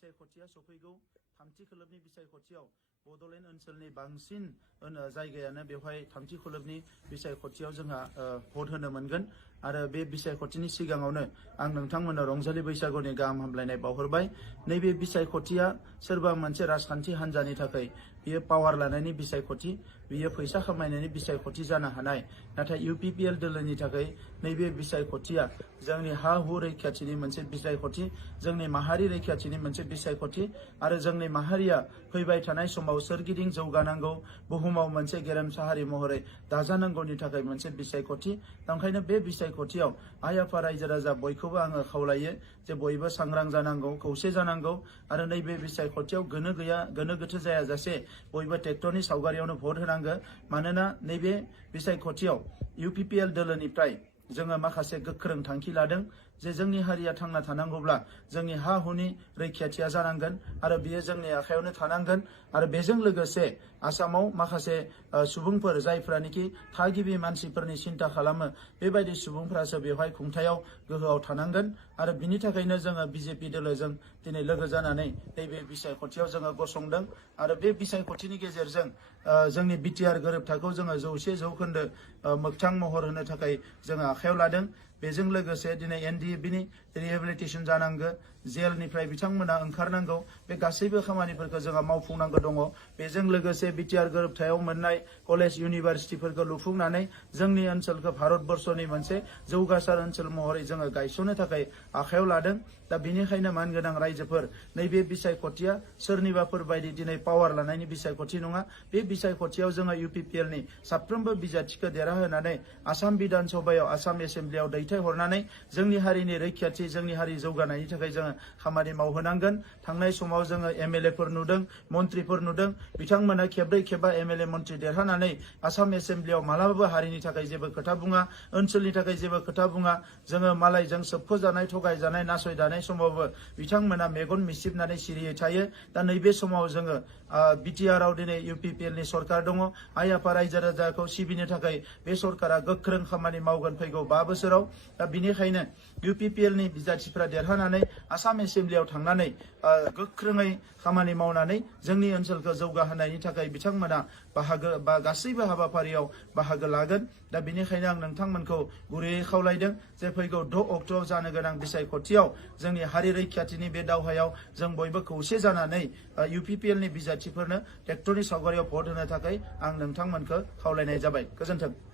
बिसायख'थिया सफैगौ थामथि खोलोबनि बिसायख'थियाव बड'लेण्ड ओनसोलनि बांसिन जायगायानो बेवहाय थामथि खोलोबनि बिसायख'थियाव जोंहा भट होनो मोनगोन आरो बे बिसायख'थिनि सिगाङावनो आं नोंथांमोननो रंजालि बैसागुनि गाहाम हामलायनाय बावहरबाय। नैबे बिसायख'थिया सोरबा मोनसे राजखान्थि हान्जानि थाखाय बियो पावार लानायनि बिसायख'थि, बियो फैसा खामायनायनि बिसायख'थि जानो हानाय, नाथाय UPPL दोलोनि थाखाय नैबे बिसायख'थिया जोंनि हा हु रैखाथिनि मोनसे बिसायख'थि, जोंनि माहारि रैखाथिनि मोनसे बिसायख'थि आरो जोंनि माहारिया फैबाय थानाय समाव सोरगिदिं जौगानांगौ, बुहुमाव मोनसे गेरेमसा हारि महरै दाजानांगौनि थाखाय मोनसे बिसायख'थि। ओंखायनो बे बिसायख'थियाव आइ आफा रायजो राजा बयखौबो आङो खावलायो जे बयबो सांग्रां जानांगौ, खौसे जानांगौ आरो नैबे बिसायख'थियाव गोनो गोथो जायाजासे बयबो ट्रेक्टरनि सावगारियावनो भट होनांगौ। मानोना नैबे बिसायख'थियाव UPPL दोलोनिफ्राय जोङो माखासे गोख्रों थांखि लादों जे जोंनि हारिया थांना थानांगौब्ला जोंनि हा हुनि रैखाथिया जानांगोन आरो बियो जोंनि आखायावनो थानांगोन आरो बेजों लोगोसे आसामाव माखासे सुबुंफोर जायफ्रानोखि थागिबि मानसिफोरनि सिन्था खालामो बेबायदि सुबुंफ्रासो बेवहाय खुंथायाव गोहोआव थानांगोन आरो बिनि थाखायनो जोङो BJP दोलोजों दिनै लोगो जानानै नैबे बिसायख'थियाव जोङो गसंदों आरो बे बिसायख'थिनि गेजेरजों जोंनि BTR गोरोबथाखौ जोङो 100% मोगथां महर होनो थाखाय जोङो आखायाव लादों। बेजों लोगोसे दिनै NDABनि रिहेबिलिटेसन जानांगौ, जेलनिफ्राय बिथांमोना ओंखारनांगौ, बे गासैबो खामानिफोरखौ जोंहा मावफुंनांगौ दङ। बेजों लोगोसे BTR गोरोबथायाव मोननाय कलेज इउनिभारसिटिफोरखौ लुफुंनानै जोंनि ओनसोलखौ भारतबर्षनि मोनसे जौगासार ओनसोल महरै जोङो गायसननो थाखाय आखायाव लादों। दा बेनिखायनो मानगोनां रायजोफोर नैबे बिसायख'थिया सोरनिबाफोर बायदि दिनै पावार लानायनि बिसायख'थि नङा। बे बिसायख'थियाव जोङो UPPLनि साफ्रोमबो बिजाथिखौ देरहाहोनानै आसाम बिधान सभायाव आसाम एसेम्ब्लियाव दैथायहरनानै जोंनि हारिनि रैखाथि, जोंनि हारि जौगानायनि थाखाय जोङो खामानि मावहोनांगोन। थांनाय समाव जोङो MLA फोर नुदों, मन्थ्रिफोर नुदों, बिथांमोना खेबब्रै खेबबा MLA मन्थ्रि देरहानानै आसाम एसेम्ब्लियाव मालाबाबो हारिनि थाखाय जेबो खोथा बुङा, ओनसोलनि थाखाय जेबो खोथा बुङा। जोङो मालायजों सोबख'जानाय, थगायजानाय, नासयजानाय समावबो बिथांमोना मेगन मिसिबनानै सिरियै थायो। दा नैबे समाव जोङो BTR आव दिनै UPPLनि सरकार दङ। आइ आफा रायजो राजाखौ सिबिनो थाखाय बे सरकारा गोख्रों खामानि मावगोन फैगौ 5 बोसोराव। दा बिनिखायनो UPPLनि बिजाथिफ्रा देरहानानै आसाम एसेम्ब्लियाव थांनानै गोख्रोङै खामानि मावनानै जोंनि ओनसोलखौ जौगाहोनायनि थाखाय बिथांमोना गासैबो हाबाफारियाव बाहागो लागोन। दा बिनिखायनो आं नोंथांमोनखौ गुरैयै खावलायदों जे फैगौ 6 अक्ट'आव जानो गोनां बिसायख'थियाव जोंनि हारि रैखाथिनि बे दावहायाव जों बयबो खौसे जानानै UPPLनि बिजाथिफोरनो ट्रेक्टरनि सावगारियाव भट होनो थाखाय आं नोंथांमोनखौ खावलायनाय जाबाय। गोजोन्थों।